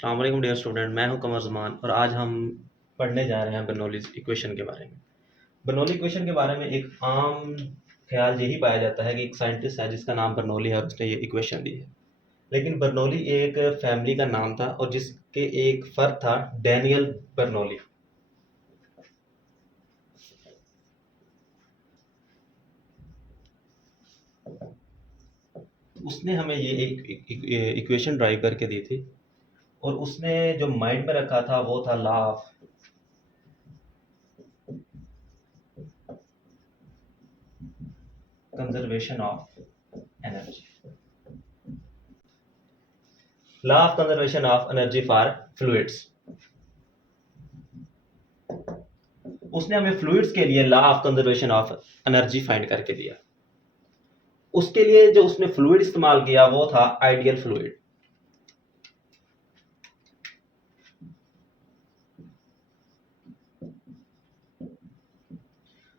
अस्सलाम वालेकुम dear student, मैं हूं कमर ज़मान और आज हम पढ़ने जा रहे हैं बर्नौलीज़ इक्वेशन के बारे में। बर्नौली इक्वेशन के बारे में एक आम ख्याल यही पाया जाता है कि एक साइंटिस्ट है जिसका नाम बर्नौली है और उसने ये इक्वेशन दी है। लेकिन बर्नौली एक फैमिली का नाम था और जिसके एक फ़र्द था डैनियल बर्नौली। उसने हमें ये एक इक्वेशन ड्राइव करके दी थी और उसने जो माइंड में रखा था वो था law of conservation of energy, law of conservation of energy for fluids. उसने हमें फ्लूइड्स के लिए law of conservation of energy find करके दिया। उसके लिए जो उसने फ्लूइड इस्तेमाल किया वो था आइडियल फ्लूइड।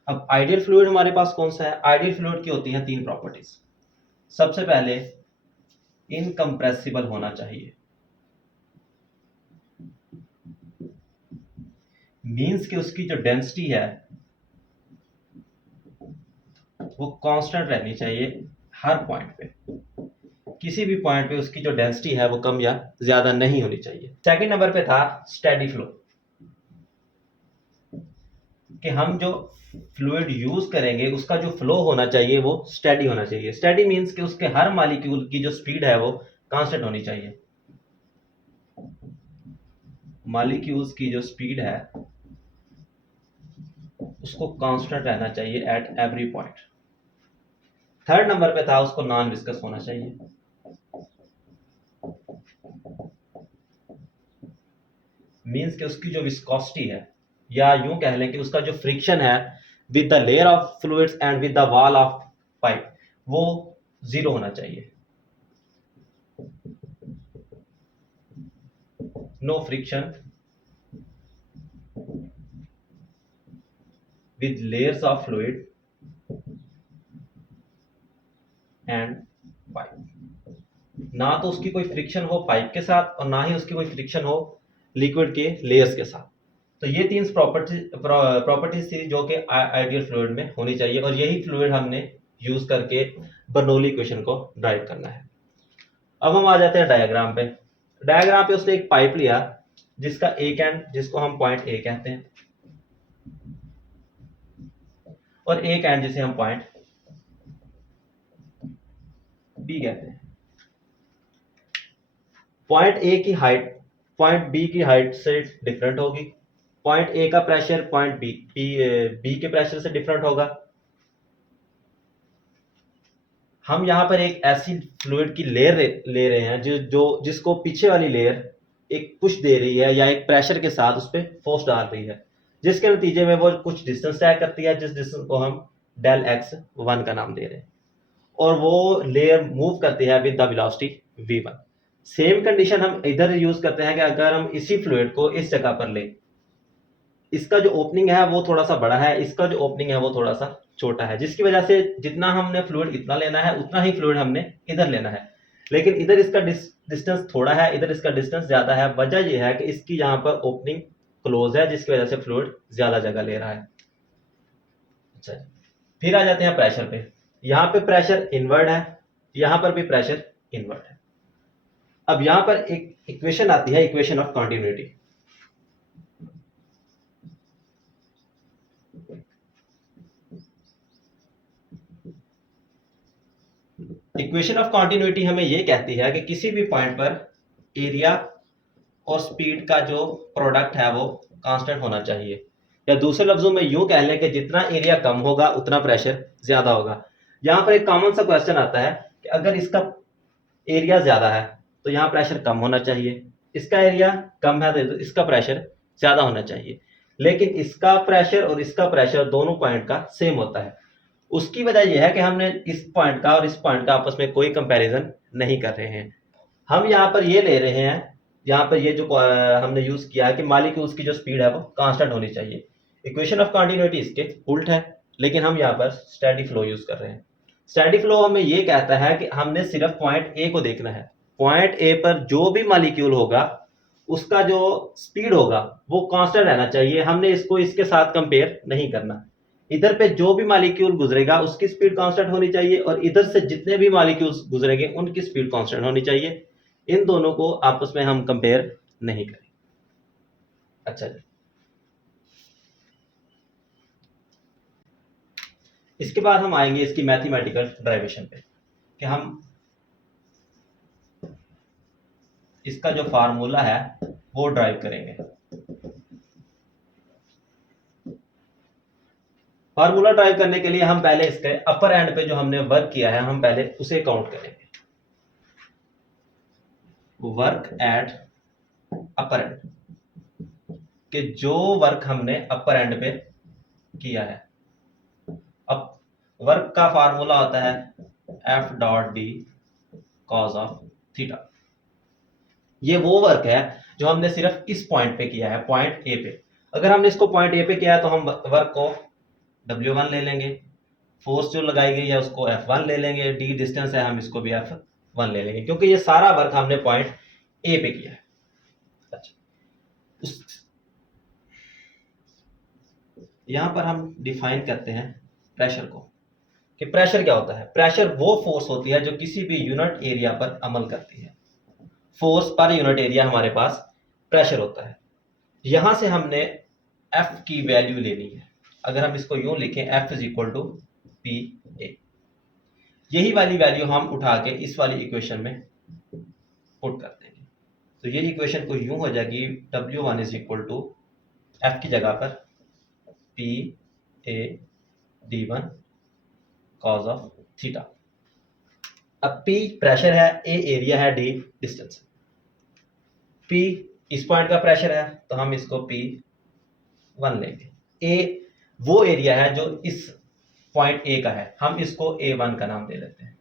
अब आइडियल फ्लूइड हमारे पास कौन सा है? आइडियल फ्लूइड की होती हैं 3 प्रॉपर्टीज। सबसे पहले इनकम्प्रेसिबल होना चाहिए, मींस कि उसकी जो डेंसिटी है वो कांस्टेंट रहनी चाहिए हर पॉइंट पे। किसी भी पॉइंट पे उसकी जो डेंसिटी है वो कम या ज्यादा नहीं होनी चाहिए। सेकंड नंबर पे था स्टेडी फ्लो, कि हम जो फ्लूइड यूज करेंगे उसका जो फ्लो होना चाहिए वो स्टेडी होना चाहिए। स्टेडी मींस कि उसके हर मॉलिक्यूल की जो स्पीड है वो कांस्टेंट होनी चाहिए। मॉलिक्यूल्स की जो स्पीड है उसको कांस्टेंट रहना चाहिए at every point. Third number पे था उसको नॉन विस्कस होना चाहिए, मींस कि उसकी जो विस्कोसिटी है या यूं कह लें कि उसका जो फ्रिक्शन है with the layer of fluids and with the wall of pipe वो 0 होना चाहिए। No friction with layers of fluid and pipe. ना तो उसकी कोई फ्रिक्शन हो पाइप के साथ और ना ही उसकी कोई फ्रिक्शन हो लिक्विड के लेयर्स के साथ। तो ये 3 प्रॉपर्टीज थी जो कि आइडियल फ्लूइड में होनी चाहिए और यही फ्लूइड हमने यूज करके बर्नौली इक्वेशन को ड्राइव करना है। अब हम आ जाते हैं डायग्राम पे। डायग्राम पे उसने एक पाइप लिया जिसका एक एंड, जिसको हम पॉइंट ए कहते हैं, और एक एंड जिसे हम पॉइंट बी कहते हैं। पॉइंट ए की हाइट पॉइंट बी की हाइट से डिफरेंट होगी। पॉइंट ए का प्रेशर पॉइंट बी के प्रेशर से डिफरेंट होगा। हम यहाँ पर एक ऐसी फ्लूइड की लेयर ले रहे हैं जिसको पीछे वाली लेयर एक पुश दे रही है या एक प्रेशर के साथ उस पर फोर्स डाल रही है, जिसके नतीजे में वो कुछ डिस्टेंस तय करती है, जिस डिस्टेंस को हम डेल एक्स 1 का नाम दे रहे हैं, और वो लेयर मूव करती है with the velocity v1। Same condition हम इधर यूज करते हैं कि अगर हम इसी फ्लूइड को इस जगह पर लें, इसका जो ओपनिंग है वो थोड़ा सा बड़ा है, इसका जो ओपनिंग है वो थोड़ा सा छोटा है, जिसकी वजह से जितना हमने फ्लूइड इतना लेना है उतना ही फ्लूइड हमने इधर लेना है। लेकिन इधर इसका डिस्टेंस थोड़ा है, इधर इसका डिस्टेंस ज्यादा है। वजह यह है कि इसकी यहाँ पर ओपनिंग क्लोज है, जिसकी वजह से फ्लूइड ज्यादा जगह ले रहा है। अच्छा, फिर आ जाते हैं प्रेशर पे। यहाँ पे प्रेशर इनवर्ड है, यहाँ पर भी प्रेशर इनवर्ड है। अब यहाँ पर एक इक्वेशन आती है, equation of continuity. Equation of continuity हमें यह कहती है कि किसी भी पॉइंट पर एरिया और स्पीड का जो प्रोडक्ट है वो कांस्टेंट होना चाहिए, या दूसरे लफ्जों में यूं कह लें कि जितना एरिया कम होगा उतना प्रेशर ज्यादा होगा। यहाँ पर एक कॉमन सा क्वेश्चन आता है कि अगर इसका एरिया ज्यादा है तो यहाँ प्रेशर कम होना चाहिए, इसका एरिया कम है तो इसका प्रेशर ज्यादा होना चाहिए। लेकिन इसका प्रेशर और इसका प्रेशर दोनों पॉइंट का सेम होता है। उसकी वजह यह है कि हमने इस पॉइंट का और इस पॉइंट का आपस में कोई कंपैरिजन नहीं कर रहे हैं। हम यहाँ पर ये ले रहे हैं, यहाँ पर ये जो हमने यूज किया है कि मॉलिक्यूल्स की जो स्पीड है वो कांस्टेंट होनी चाहिए। इक्वेशन ऑफ कॉन्टिन्यूटी इसके उल्ट है, लेकिन हम यहाँ पर स्टेडी फ्लो यूज कर रहे हैं। स्टेडी फ्लो हमें ये कहता है कि हमने सिर्फ पॉइंट ए को देखना है। पॉइंट ए पर जो भी मॉलिक्यूल होगा उसका जो स्पीड होगा वो कांस्टेंट रहना चाहिए। हमने इसको इसके साथ कंपेयर नहीं करना। इधर पे जो भी मॉलिक्यूल गुजरेगा उसकी स्पीड कांस्टेंट होनी चाहिए और इधर से जितने भी मॉलिक्यूल्स गुजरेंगे उनकी स्पीड कांस्टेंट होनी चाहिए। इन दोनों को आपस में हम कंपेयर नहीं करें। अच्छा जी, इसके बाद हम आएंगे इसकी मैथमेटिकल ड्राइवेशन पे कि हम इसका जो फार्मूला है वो ड्राइव करेंगे। फार्मूला ड्राइव करने के लिए हम पहले इसके अपर एंड पे जो हमने वर्क किया है हम पहले उसे काउंट करेंगे। वर्क एट अपर एंड कि जो वर्क हमने अपर एंड पे किया है। अब वर्क का फार्मूला होता है F dot D cos of theta. ये वो वर्क है जो हमने सिर्फ इस पॉइंट पे किया है, पॉइंट ए पे। अगर हमने इसको पॉइंट ए पे किया है तो हम वर्क को W1 ले लेंगे, फोर्स जो लगाई गई है उसको F1 ले लेंगे, डी डिस्टेंस है हम इसको भी F1 ले लेंगे, क्योंकि ये सारा वर्क हमने पॉइंट ए पे किया है। अच्छा, यहां पर हम डिफाइन करते हैं प्रेशर को कि प्रेशर क्या होता है। प्रेशर वो फोर्स होती है जो किसी भी यूनिट एरिया पर अमल करती है। फोर्स पर यूनिट एरिया हमारे पास प्रेशर होता है। यहां से हमने एफ की वैल्यू लेनी है। अगर हम इसको यूं लिखें F is equal to P A, यही वाली वैल्यू हम उठा के इस वाली इक्वेशन में पुट कर देंगे। तो ये इक्वेशन को यूं हो जाएगी W1 is equal to F की जगह पर P A D1 cause of theta. अब P प्रेशर है, A एरिया है, D डिस्टेंस। P इस पॉइंट का प्रेशर है तो हम इसको P1 लेंगे। A वो एरिया है जो इस पॉइंट A का है, हम इसको A1 का नाम दे देते हैं।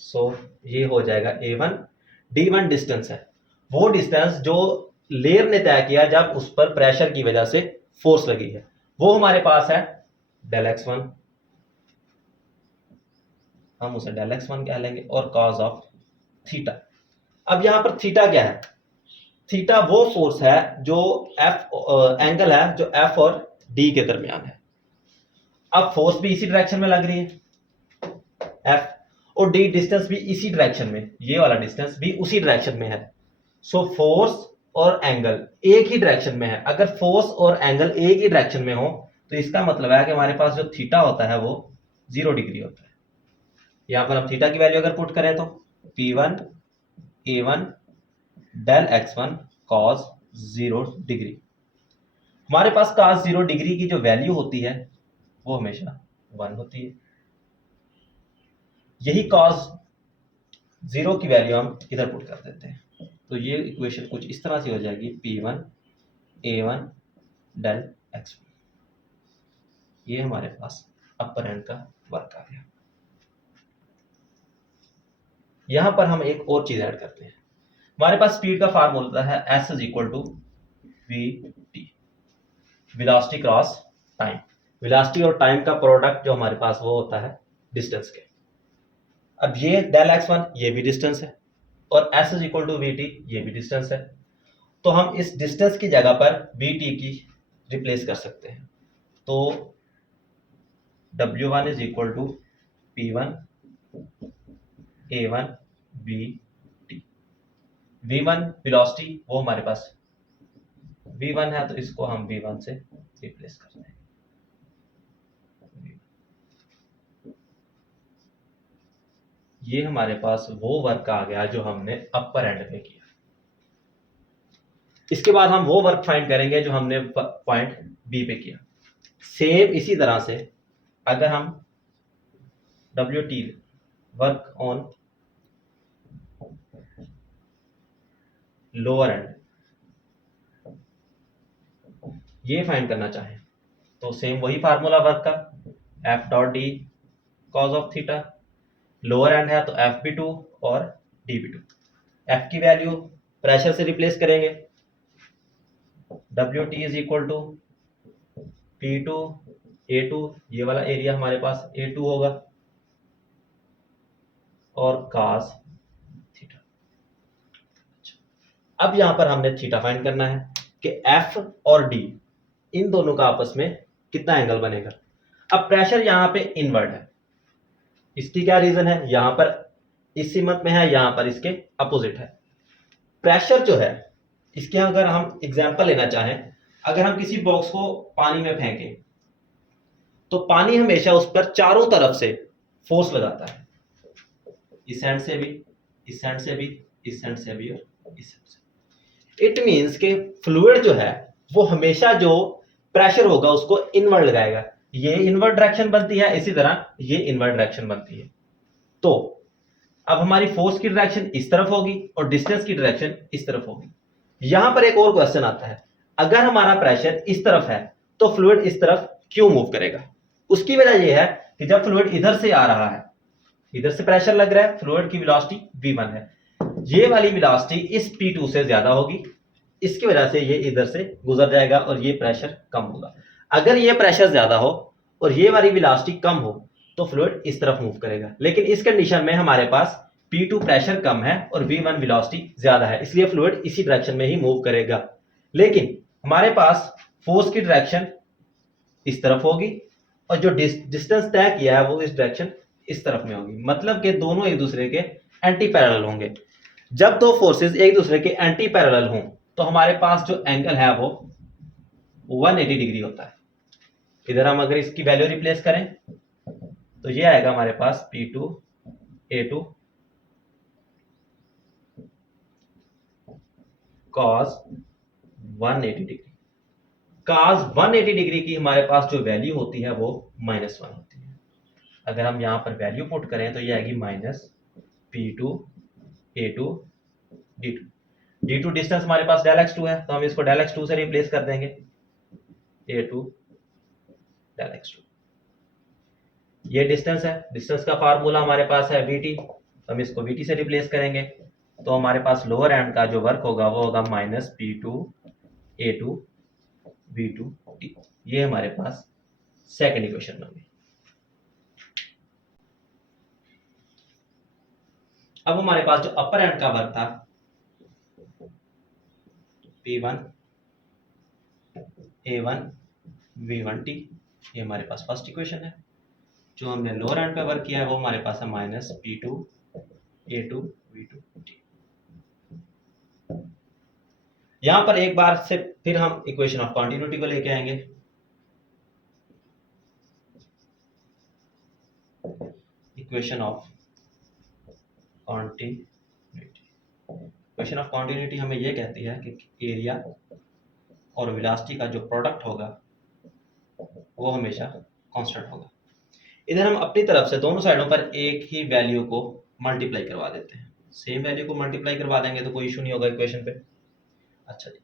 सो ये हो जाएगा A1। D1 डिस्टेंस है, वो डिस्टेंस जो लेयर ने तय किया जब उस पर प्रेशर की वजह से फोर्स लगी है, वो हमारे पास है डेल x1, हम उसे डेल x1 कह लेंगे, और कॉज ऑफ थीटा। अब यहां पर थीटा क्या है? थीटा वो फोर्स है जो एंगल है जो F और D के दरमियान है। अब फोर्स भी इसी डायरेक्शन में लग रही है, F, और D डिस्टेंस भी इसी डायरेक्शन में, ये वाला डिस्टेंस भी उसी डायरेक्शन में है। सो फोर्स और एंगल एक ही डायरेक्शन में है। अगर फोर्स और एंगल एक ही डायरेक्शन में हो तो इसका मतलब है कि हमारे पास जो थीटा होता है वो 0 डिग्री होता है। यहां पर हम थीटा की वैल्यू अगर पुट करें तो P1 A1 del x1 cos 0 degree. हमारे पास cos 0 डिग्री की जो वैल्यू होती है वो हमेशा 1 होती है। यही cos 0 की वैल्यू हम इधर पुट कर देते हैं। तो ये इक्वेशन कुछ इस तरह से हो जाएगी P1 A1 डेल x1। ये हमारे पास अपर एंड का वर्क आ गया। यहां पर हम एक और चीज ऐड करते हैं। हमारे पास स्पीड का फार्मूला है S is equal to VT, velocity cross time. Velocity और टाइम का प्रोडक्ट जो हमारे पास वो होता है डिस्टेंस के। अब ये डेल x1 ये भी डिस्टेंस है और S is equal to VT ये भी डिस्टेंस है। तो हम इस डिस्टेंस की जगह पर VT की रिप्लेस कर सकते हैं। तो W1 is equal to P1 A1 VT। V1 velocity वो हमारे पास V1 है तो इसको हम V1 से रिप्लेस कर देंगे। ये हमारे पास वो वर्क आ गया जो हमने अपर एंड में किया। इसके बाद हम वो वर्क फाइंड करेंगे जो हमने पॉइंट बी पे किया। सेम इसी तरह से अगर हम WT work on lower end ये फाइंड करना चाहें तो सेम वही फार्मूला वर्क का F dot D cos of theta. Lower end है तो FB2 और DB2। एफ की वैल्यू प्रेशर से रिप्लेस करेंगे, WT is equal to P2 A2, ये वाला एरिया हमारे पास A2 होगा, और cos थीटा। अब यहाँ पर हमने थीटा फाइंड करना है कि एफ और डी इन दोनों का आपस में कितना एंगल बनेगा। अब प्रेशर यहाँ पे इनवर्ड है, इसकी क्या रीजन है, यहाँ पर इस सीमत में है, यहाँ पर इसके अपोजिट है। प्रेशर जो है इसके अगर हम एग्जांपल लेना चाहें, अगर हम किसी बॉक्स को पानी में फेंकें तो पानी हमेशा उस पर चारों तरफ से फोर्स लगाता है, इस एंड से भी, इस एंड से भी, इस एंड से भी और इस एंड से। इट मींस के फ्लूइड जो है वो हमेशा जो प्रेशर होगा उसको इनवर्ड लगाएगा। ये इनवर्ड डायरेक्शन बनती है, इसी तरह ये इनवर्ड डायरेक्शन बनती है। तो अब हमारी फोर्स की डायरेक्शन इस तरफ होगी और डिस्टेंस की डायरेक्शन इस तरफ होगी। यहां पर एक और क्वेश्चन आता है, अगर हमारा प्रेशर इस तरफ है तो फ्लूइड इस तरफ क्यों मूव करेगा। उसकी वजह यह है कि जब फ्लूइड इधर से आ रहा है, इधर से प्रेशर लग रहा है, फ्लूइड की वेलोसिटी v1 है, ये वाली वेलोसिटी इस p2 से ज्यादा होगी, इसकी वजह से ये इधर से गुजर जाएगा और ये प्रेशर कम होगा। अगर ये प्रेशर ज्यादा हो और ये वाली वेलोसिटी कम हो तो फ्लूइड इस तरफ मूव करेगा। लेकिन इस कंडीशन में हमारे पास P2 प्रेशर कम है और V1 वेलोसिटी ज्यादा है, इसलिए फ्लूइड इसी डायरेक्शन में ही मूव करेगा। लेकिन हमारे पास फोर्स की डायरेक्शन इस तरफ होगी और जो डिस्टेंस तय किया है वो इस डायरेक्शन इस तरफ में होगी, मतलब कि दोनों एक दूसरे के एंटी पैरेलल होंगे। जब दो फोर्सेस एक दूसरे के एंटी पैरेलल हों तो हमारे पास जो एंगल है वो 180 डिग्री होता है। इधर हम अगर इसकी वैल्यू रिप्लेस करें तो ये आएगा हमारे पास P2 A2 cos 180 degree. cos 180 degree की हमारे पास जो वैल्यू होती है वो -1 होती है। अगर हम यहाँ पर वैल्यू पुट करें तो ये आएगी -P2 A2 D2। D2 distance हमारे पास डेल x2 है तो हम इसको डेल x2 से रिप्लेस कर देंगे, A2 डेल x2। ये डिस्टेंस है, डिस्टेंस का फार्मूला हमारे पास है VT, तो हम इसको VT से रिप्लेस करेंगे तो हमारे पास लोअर एंड का जो वर्क होगा वो होगा -P2 A2 V2 T। ये हमारे पास सेकंड इक्वेशन में। अब हमारे पास जो अपर एंड का वर्क था P1 A1 V1T, ये हमारे पास फर्स्ट इक्वेशन है। जो हमने लोअर एंड पे वर्क किया है वो हमारे पास है -P2 A2 V2T। यहां पर एक बार से फिर हम इक्वेशन ऑफ कॉन्टिन्यूटी को लेके आएंगे। Equation of continuity, equation of continuity हमें यह कहती है कि एरिया और वेलोसिटी का जो प्रोडक्ट होगा वो हमेशा कांस्टेंट होगा। इधर हम अपनी तरफ से दोनों साइडों पर एक ही वैल्यू को मल्टीप्लाई करवा देते हैं, सेम वैल्यू को मल्टीप्लाई करवा देंगे तो कोई इशू नहीं होगा इक्वेशन पे। अच्छा जी,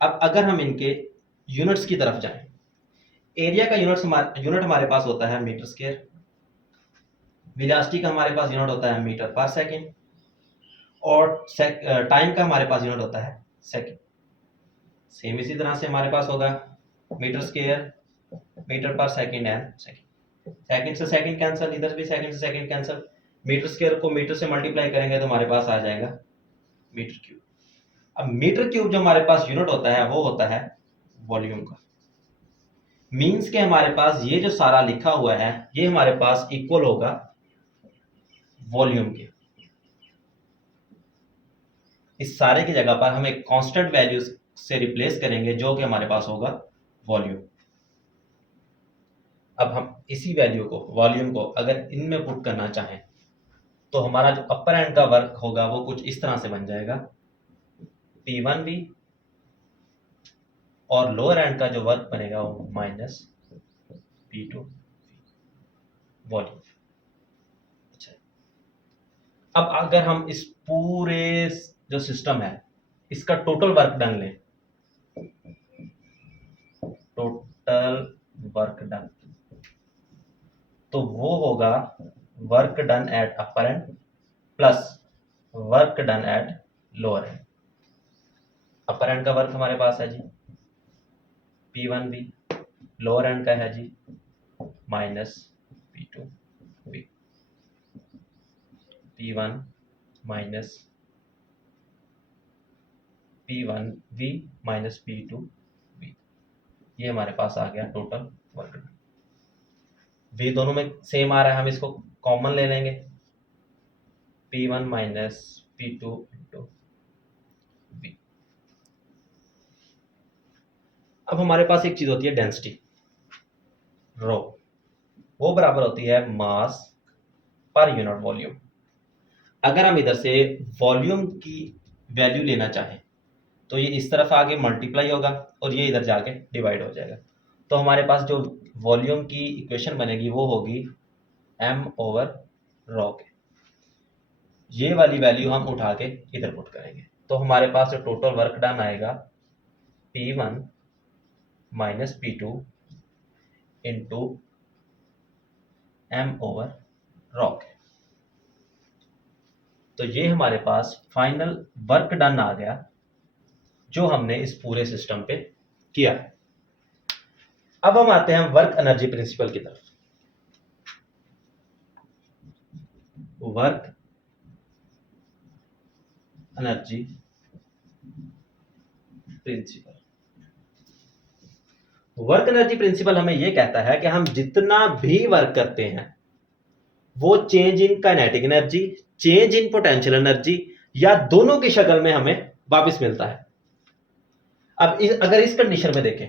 अब अगर हम इनके यूनिट्स की तरफ जाएं, एरिया का यूनिट हमारे पास होता है मीटर स्क्वायर, वेलोसिटी का हमारे पास यूनिट होता है मीटर पर सेकंड और टाइम का हमारे पास यूनिट होता है सेकंड। सेम इसी तरह से हमारे पास होगा मीटर स्क्वायर, मीटर पर सेकंड एंड सेकंड। सेकंड से सेकंड कैंसिल, इधर भी सेकंड से सेकंड कैंसिल। मीटर स्क्वायर को मीटर से मल्टीप्लाई करेंगे तो हमारे पास आ जाएगा मीटर क्यूब। अब मीटर क्यूब जो हमारे पास यूनिट होता है वो होता है वॉल्यूम का। मींस के हमारे पास ये जो सारा लिखा हुआ है ये हमारे पास इक्वल होगा वॉल्यूम के। इस सारे की जगह पर हम एक कांस्टेंट वैल्यू से रिप्लेस करेंगे जो कि हमारे पास होगा वॉल्यूम। अब हम इसी वैल्यू को, वॉल्यूम को अगर इनमें पुट करना चाहें तो हमारा जो अपर एंड का वर्क होगा वो कुछ इस तरह से बन जाएगा, P1V और लोअर एंड का जो वर्क बनेगा वो -P2 वॉल्यूम। अच्छा, अब अगर हम इस पूरे जो सिस्टम है इसका टोटल वर्क डन लें, टोटल वर्क डन, तो वो होगा work done at upper and plus work done at lower and. Upper and का वर्क हमारे पास है जी P1V, लोअर एंड का है जी -P2V, P1 minus P1V minus P2V। ये हमारे पास आ गया टोटल वर्क डन। V दोनों में सेम आ रहा है, हम इसको कॉमन ले लेंगे, P1 minus P2 into V। अब हमारे पास एक चीज होती है डेंसिटी रो, वो बराबर होती है मास पर यूनिट वॉल्यूम। अगर हम इधर से वॉल्यूम की वैल्यू लेना चाहें तो ये इस तरफ आगे मल्टीप्लाई होगा और ये इधर जाके डिवाइड हो जाएगा। तो हमारे पास जो वॉल्यूम की इक्वेशन बनेगी वो होगी m ओवर रॉ के। ये वाली वैल्यू हम उठा के इधर पुट करेंगे तो हमारे पास जो टोटल वर्क डन आएगा P1 minus P2 into m over raw के। तो ये हमारे पास फाइनल वर्क डन आ गया जो हमने इस पूरे सिस्टम पे किया है। अब हम आते हैं वर्क एनर्जी प्रिंसिपल की तरफ। Work energy principal, work energy principal हमें यह कहता है कि हम जितना भी वर्क करते हैं वो change in kinetic energy, change in potential energy या दोनों की शक्ल में हमें वापस मिलता है। अब अगर इस कंडीशन में देखें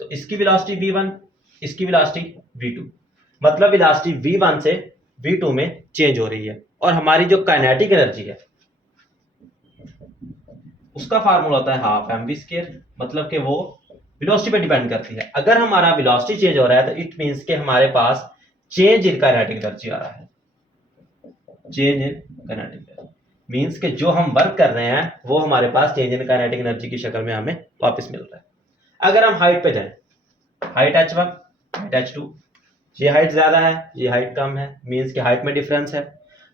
तो इसकी वेलोसिटी v1, इसकी वेलोसिटी v2, मतलब वेलोसिटी v1 से v2 में चेंज हो रही है और हमारी जो काइनेटिक एनर्जी है उसका फार्मूला होता है हाफ mv², मतलब कि वो वेलोसिटी पे डिपेंड करती है। अगर हमारा वेलोसिटी चेंज हो रहा है तो इट मींस कि हमारे पास चेंज इन काइनेटिक एनर्जी आ रहा है। Change in kinetic energy means कि जो हम वर्क कर रहे हैं वो हमारे पास चेंज इन काइनेटिक एनर्जी की शक्ल में हमें वापस मिल रहा है। अगर हम हाइट पे जाएं, हाइट h1, हाइट h2, ये हाइट ज्यादा है, ये हाइट कम है, मींस कि हाइट में डिफरेंस है।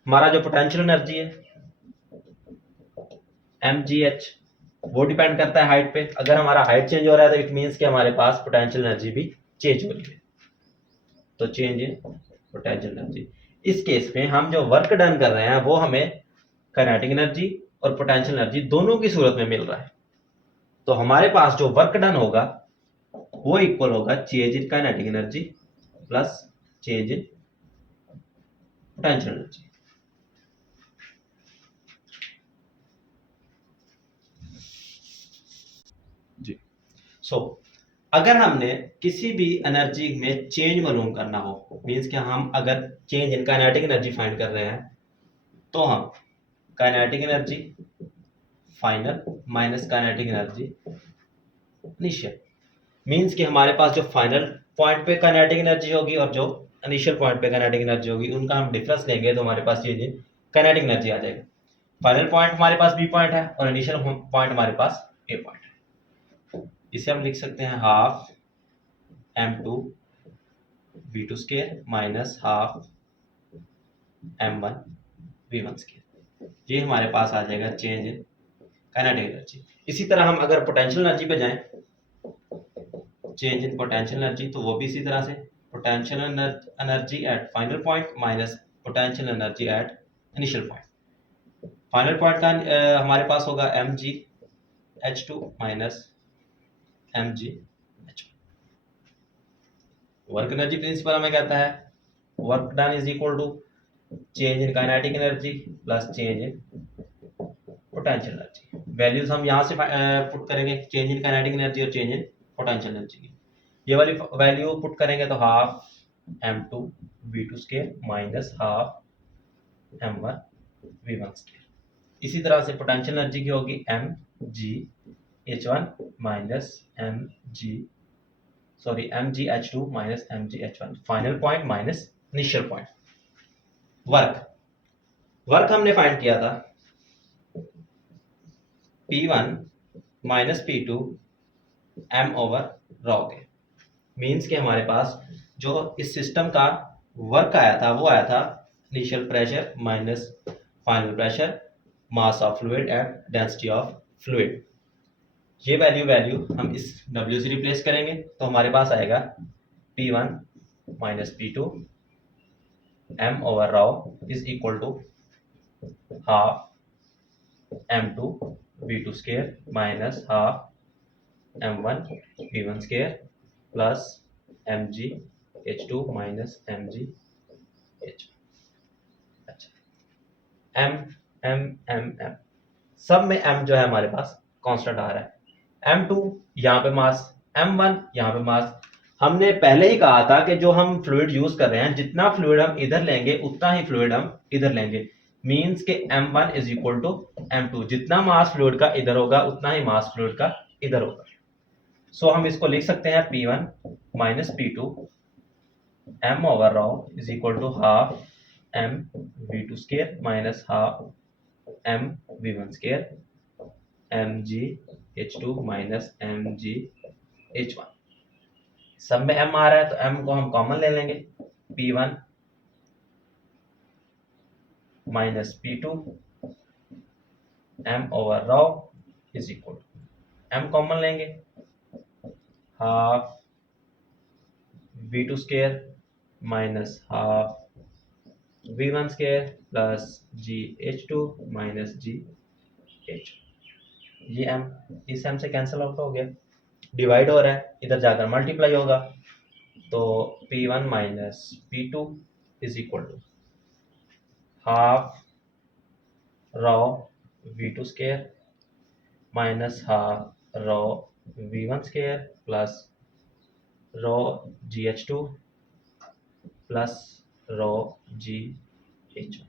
हमारा जो पोटेंशियल एनर्जी है mgh वो डिपेंड करता है हाइट पे। अगर हमारा हाइट चेंज हो रहा है तो इट मींस कि हमारे पास पोटेंशियल एनर्जी भी चेंज हो रही है। तो चेंज इन पोटेंशियल एनर्जी, इस केस में हम जो वर्क डन कर रहे हैं वो हमें काइनेटिक एनर्जी और पोटेंशियल एनर्जी दोनों की सूरत में मिल रहा है। तो हमारे पास जो वर्क डन होगा वो इक्वल होगा change in kinetic energy plus change in potential energy. जी अगर हमने किसी भी एनर्जी में चेंज मालूम करना हो, मींस कि हम अगर change in kinetic energy find कर रहे हैं तो हम kinetic energy final minus kinetic energy initial, means कि हमारे पास जो फाइनल पॉइंट पे काइनेटिक एनर्जी होगी और जो इनिशियल पॉइंट पे काइनेटिक एनर्जी होगी उनका हम डिफरेंस लेंगे तो हमारे पास ये काइनेटिक एनर्जी आ जाएगा। फाइनल पॉइंट हमारे पास बी पॉइंट है और इनिशियल पॉइंट हमारे पास ए पॉइंट है। इसे हम लिख सकते हैं half m2 v2² minus half m1 v1²। ये हमारे पास आ जाएगा चेंज इन काइनेटिक एनर्जी। इसी तरह हम अगर पोटेंशियल एनर्जी पे जाएं, चेंज इन पोटेंशियल एनर्जी, तो वो भी इसी तरह से potential energy at final point minus potential energy at initial point. Final point का हमारे पास होगा mgh2 minus mgh1। Work energy principal हमें कहता है work done is equal to change in kinetic energy plus change in potential energy. Values हम यहाँ से put करेंगे, चेंज इन काइनेटिक एनर्जी और चेंज इन पोटेंशियल एनर्जी की। ये वाली वैल्यू पुट करेंगे तो half m2 v2² minus half m1 v1²। इसी तरह से पोटेंशियल एनर्जी की होगी mgh1 minus mgh2 minus mgh1, final point minus initial point. Work हमने फाइंड किया था P1 minus P2 m over raw के, मीन्स के हमारे पास जो इस सिस्टम का वर्क आया था वो आया था initial pressure minus final pressure, mass of fluid and density of fluid. ये वैल्यू हम इस W से रिप्लेस करेंगे तो हमारे पास आएगा P1 minus P2 m over rho is equal to half m2 v2 square minus half m1 v1 square plus mg h2 minus mg h1। अच्छा, m सब में m जो है हमारे पास कांस्टेंट आ रहा है। m2 यहाँ पे मास, m1 यहाँ पे मास। हमने पहले ही कहा था कि जो हम फ्लूइड यूज कर रहे हैं, जितना फ्लूइड हम इधर लेंगे उतना ही फ्लूइड हम इधर लेंगे। मींस के m1 is equal to m2, जितना मास फ्लूइड का इधर होगा उतना ही मास फ्लूइड का इधर होगा। सो हम इसको लिख सकते हैं P1 minus P2 m over rho is equal to half m v2 square minus half m v1 square mg h2 minus mg h1। सब में m आ रहा है तो m को हम कॉमन ले लेंगे। P1 minus P2 m over rho is equal to m common लेंगे half v2 square minus half v1 square plus gh2 minus gh। ये m इस m से कैंसिल आउट हो गया, डिवाइड हो रहा है, इधर जाकर मल्टीप्लाई होगा। तो P1 minus P2 is equal to half rho v2 square minus half rho v1 square plus rho gh2 plus rho gh1।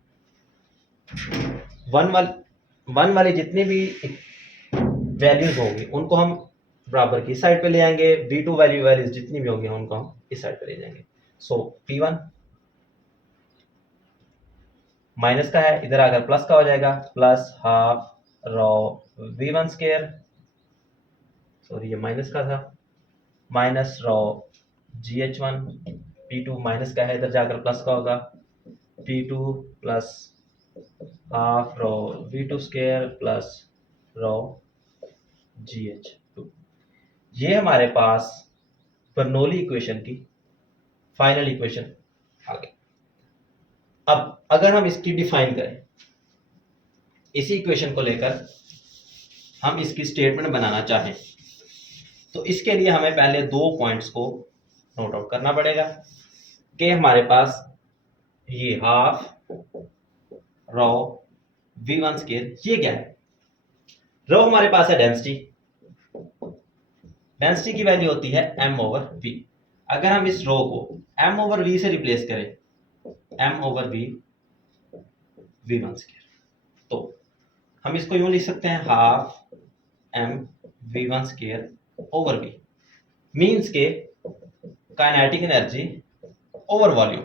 One वाली जितनी भी वैल्यूज होंगी उनको हम बराबर की साइड पे ले आएंगे। v2 वैल्यूज जितनी भी होंगी उनको हम इस साइड पे ले जाएंगे। सो P1 माइनस का है, इधर आकर प्लस का हो जाएगा, plus half rho v1 square, sorry ये माइनस का था, minus raw gh1। P2 minus का है, इधर जाकर प्लस का होगा, P2 plus half rho v2 square plus rho gh2। ये हमारे पास बर्नौली इक्वेशन की फाइनल इक्वेशन आ गई। अब अगर हम इसकी डिफाइन करें, इसी इक्वेशन को लेकर हम इसकी स्टेटमेंट बनाना चाहें, तो इसके लिए हमें पहले दो पॉइंट्स को नोट आउट करना पड़ेगा कि हमारे पास ये हाफ रॉ v1 स्क्वायर ये क्या है। रॉ हमारे पास है डेंसिटी, डेंसिटी की वैल्यू होती है m ओवर v। अगर हम इस रो को m ओवर v से रिप्लेस करें, m over v v1 square, तो हम इसको यूं लिख सकते हैं half m v1 square over v। Means के kinetic energy over volume,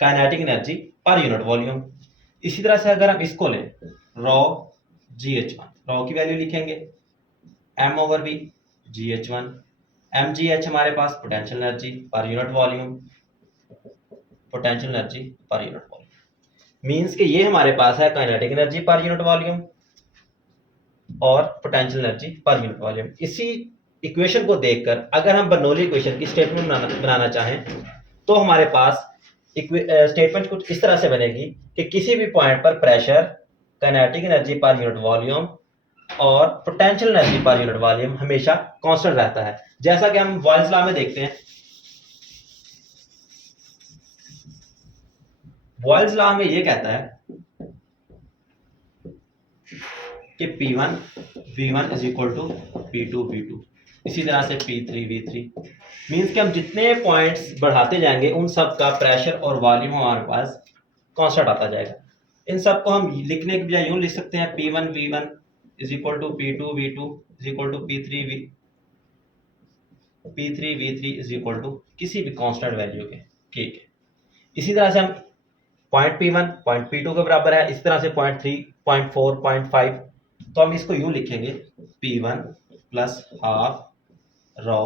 kinetic energy per unit volume. इसी तरह से अगर हम इसको लें रॉ gh1, रॉ की वैल्यू लिखेंगे m over v gh1, mgh हमारे पास potential energy per unit volume, potential energy per unit volume. Means कि ये हमारे पास है kinetic energy per unit volume और potential energy per unit volume. इसी इक्वेशन को देखकर अगर हम बर्नौली इक्वेशन की स्टेटमेंट बनाना चाहें, तो हमारे पास स्टेटमेंट कुछ इस तरह से बनेगी कि किसी भी पॉइंट पर pressure, kinetic energy per unit volume और potential energy per unit volume हमेशा कांस्टेंट रहता है। जैसा कि हम बॉयल्स लॉ में देखते हैं, बॉयल्स लॉ में ये कहता है कि P1 V1 is equal to P2 V2, इसी तरह से P3 V3। मींस कि हम जितने पॉइंट्स बढ़ाते जाएंगे उन सब का प्रेशर और वॉल्यूम हमारे पास कांस्टेंट आता जाएगा। इन सब को हम लिखने के बजाय यूं लिख सकते हैं P1 V1 is equal to P2 V2 is equal to P3 V3 is equal to किसी भी कांस्टेंट वैल्यू के। ठीक है, इसी तरह से हम पॉइंट P1 पॉइंट P2 के बराबर है, इस तरह से पॉइंट 3 पॉइंट 4 पॉइंट 5, तो हम इसको यूं लिखेंगे P1 plus half rho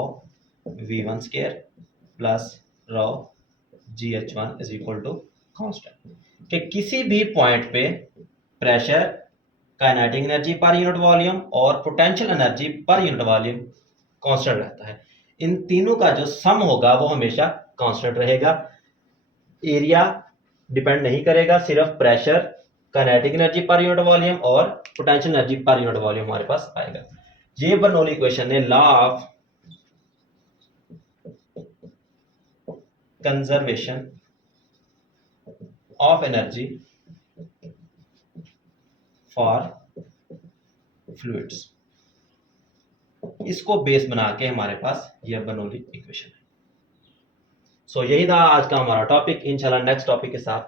v1 square plus rho gh1 is equal to constant. कि किसी भी पॉइंट पे pressure, kinetic energy per unit volume और potential energy per unit volume constant रहता है। इन तीनों का जो सम होगा वो हमेशा कांस्टेंट रहेगा। एरिया डिपेंड नहीं करेगा, सिर्फ pressure, kinetic energy per unit volume और potential energy per unit volume हमारे पास आएगा। ये बर्नौली इक्वेशन है law of conservation of energy for fluids, इसको बेस बना के हमारे पास यह बर्नौली इक्वेशन है। सो यही था आज का हमारा टॉपिक। इंशाल्लाह नेक्स्ट टॉपिक के साथ